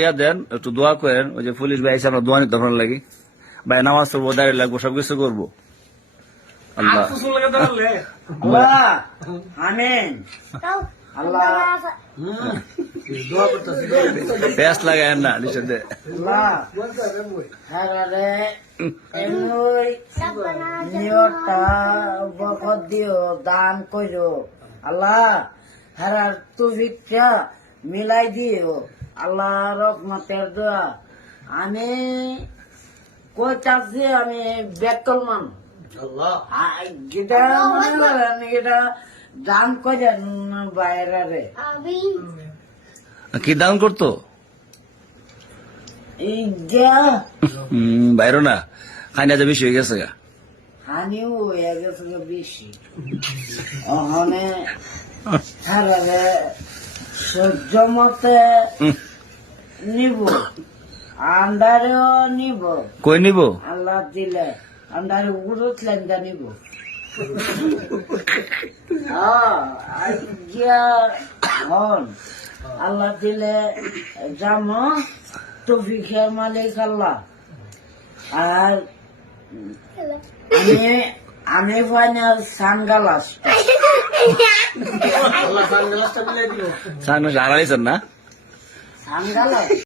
ইয়া দেন, একটু দোয়া করেন। ওই যে পুলিশ ভাই এসে আমরা দোয়া নিতে আপনার লাগি, ভাই নামাজ পড়বো, দাঁড়িয়ে লাগবো, সবকিছু করবো। আল্লাহ আল্লাহ আমিন আল্লাহ পেঁয়াজ লাগায় না নিষেধে। আল্লাহ হারারে এমনই নিয়তটা বরকত দিও, দান কইরো আল্লাহ, হারার তৌফিকটা মিলাই দিও আল্লাহ, রহমতের দোয়া। আমি কই চাচ্ছি আমি বেকলমান যেটা মনে করেন এটা দান করেন বাইরে কি দান করতো এই যে বাইরো না, খাইনা যে বেশি হয়ে গেছে গা। হানিও হয়ে গেছে বেশি, ওখানে হারারে সহ্য মতে নিব, আন্ডারেও নিব, কই নিব? আল্লাহ দিলে আন্ডারে উঠলেন যা নিব। হন আল্লাহ দিলে যাম, তৌফিকের মালিক আল্লাহ। আর আমি ফাইনাল সানগ্লাস সানগ্লাস আড়াইছেন না? সানগ্লাস